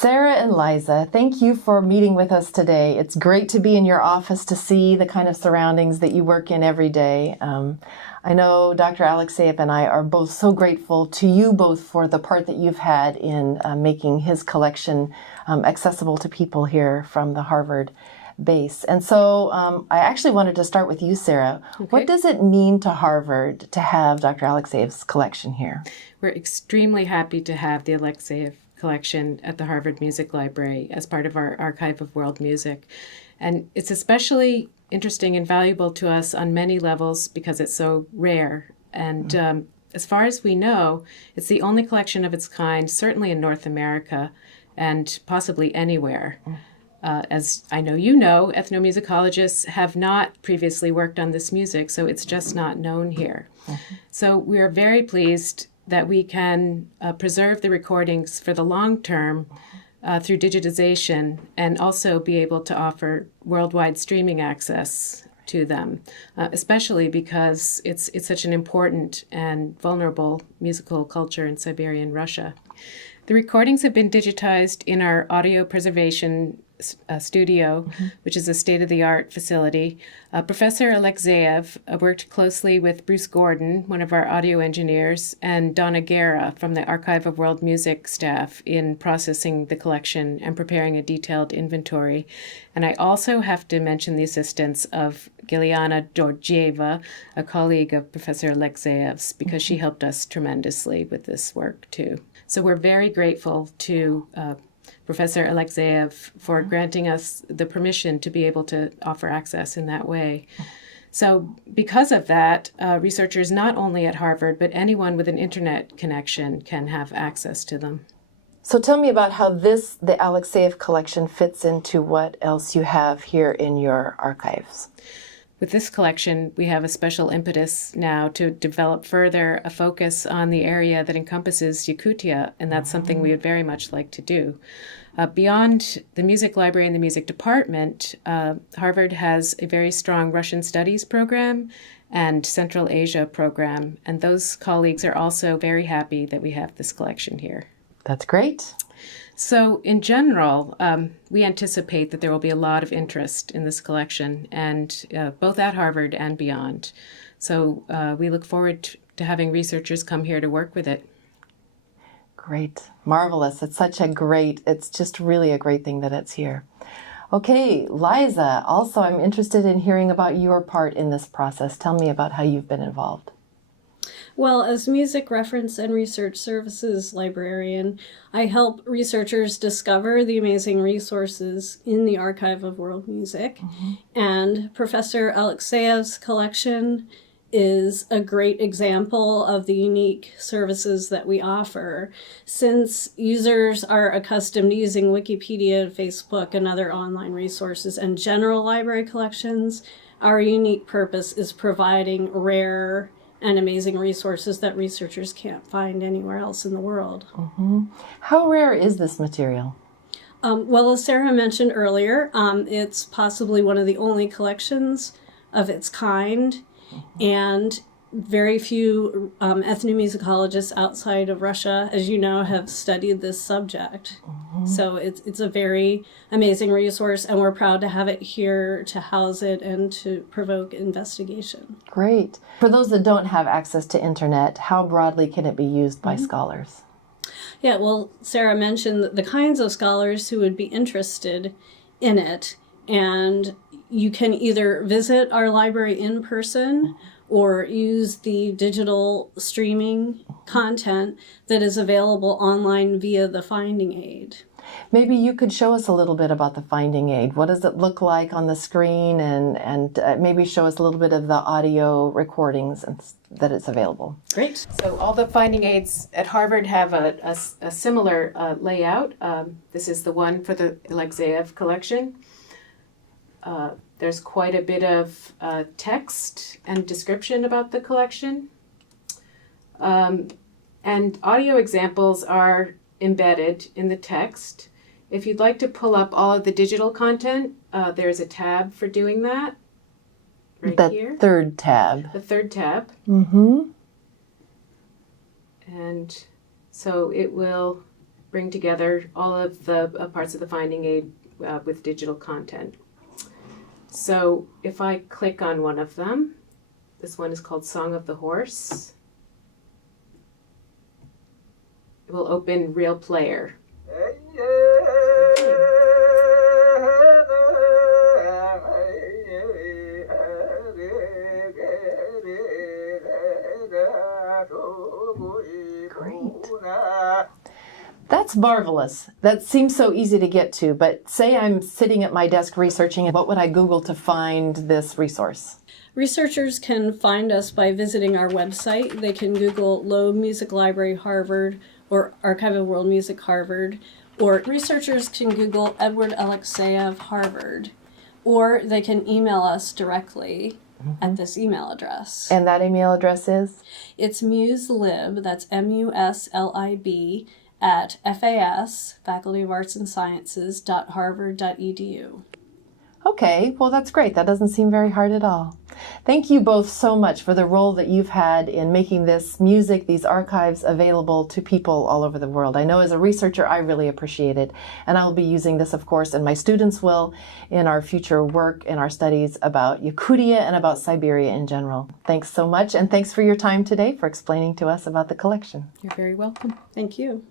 Sarah and Liza, thank you for meeting with us today. It's great to be in your office to see the kind of surroundings that you work in every day. I know Dr. Alekseyev and I are both so grateful to you both for the part that you've had in making his collection accessible to people here from the Harvard base. And so I actually wanted to start with you, Sarah. Okay. What does it mean to Harvard to have Dr. Alekseyev's collection here? We're extremely happy to have the Alekseyev collection at the Harvard Music Library as part of our Archive of World Music. And it's especially interesting and valuable to us on many levels because it's so rare. And as far as we know, it's the only collection of its kind, certainly in North America and possibly anywhere. As I know you know, ethnomusicologists have not previously worked on this music, so it's just not known here. So we are very pleased that we can preserve the recordings for the long term through digitization and also be able to offer worldwide streaming access to them, especially because it's such an important and vulnerable musical culture in Siberian Russia. The recordings have been digitized in our audio preservation studio, which is a state-of-the-art facility. Professor Alekseyev worked closely with Bruce Gordon, one of our audio engineers, and Donna Guerra from the Archive of World Music staff in processing the collection and preparing a detailed inventory. And I also have to mention the assistance of Giliana Georgieva, a colleague of Professor Alekseyev's, because she helped us tremendously with this work too. So we're very grateful to Professor Alekseyev for granting us the permission to be able to offer access in that way. So because of that, researchers not only at Harvard, but anyone with an internet connection can have access to them. So tell me about how the Alekseyev collection fits into what else you have here in your archives. With this collection, we have a special impetus now to develop further a focus on the area that encompasses Yakutia, and that's something we would very much like to do. Beyond the music library and the music department, Harvard has a very strong Russian studies program and Central Asia program, and those colleagues are also very happy that we have this collection here. That's great. So in general, we anticipate that there will be a lot of interest in this collection, and both at Harvard and beyond. So we look forward to having researchers come here to work with it. Great. Marvelous. It's just really a great thing that it's here. Okay, Liza, also I'm interested in hearing about your part in this process. Tell me about how you've been involved. Well, as Music Reference and Research Services librarian, I help researchers discover the amazing resources in the Archive of World Music. And Professor Alekseyev's collection is a great example of the unique services that we offer. Since users are accustomed to using Wikipedia, Facebook, and other online resources and general library collections, our unique purpose is providing rare and amazing resources that researchers can't find anywhere else in the world. How rare is this material? Well, as Sarah mentioned earlier, it's possibly one of the only collections of its kind, and very few ethnomusicologists outside of Russia, as you know, have studied this subject. So it's a very amazing resource, and we're proud to have it here to house it and to provoke investigation. Great. For those that don't have access to internet, how broadly can it be used by scholars? Yeah, well, Sarah mentioned the kinds of scholars who would be interested in it, and you can either visit our library in person or use the digital streaming content that is available online via the Finding Aid. Maybe you could show us a little bit about the Finding Aid. What does it look like on the screen, and maybe show us a little bit of the audio recordings that it's available. Great. So all the Finding Aids at Harvard have a similar layout. This is the one for the Alekseyev collection. There's quite a bit of text and description about the collection. And audio examples are embedded in the text. If you'd like to pull up all of the digital content, there's a tab for doing that right here. The third tab. The third tab. Mm-hmm. And so it will bring together all of the parts of the finding aid with digital content. So if I click on one of them, this one is called Song of the Horse. It will open Real Player. Great. That's marvelous. That seems so easy to get to, but say I'm sitting at my desk researching, what would I Google to find this resource? Researchers can find us by visiting our website. They can Google Loeb Music Library Harvard or Archive of World Music Harvard, or researchers can Google Eduard Alekseyev Harvard, or they can email us directly at this email address. And that email address is? It's muslib, that's MUSLIB, at FAS, Faculty of Arts and Sciences, .harvard.edu. Okay, well that's great. That doesn't seem very hard at all. Thank you both so much for the role that you've had in making this music, these archives, available to people all over the world. I know as a researcher I really appreciate it, and I'll be using this, of course, and my students will, in our future work, in our studies about Yakutia and about Siberia in general. Thanks so much, and thanks for your time today for explaining to us about the collection. You're very welcome. Thank you.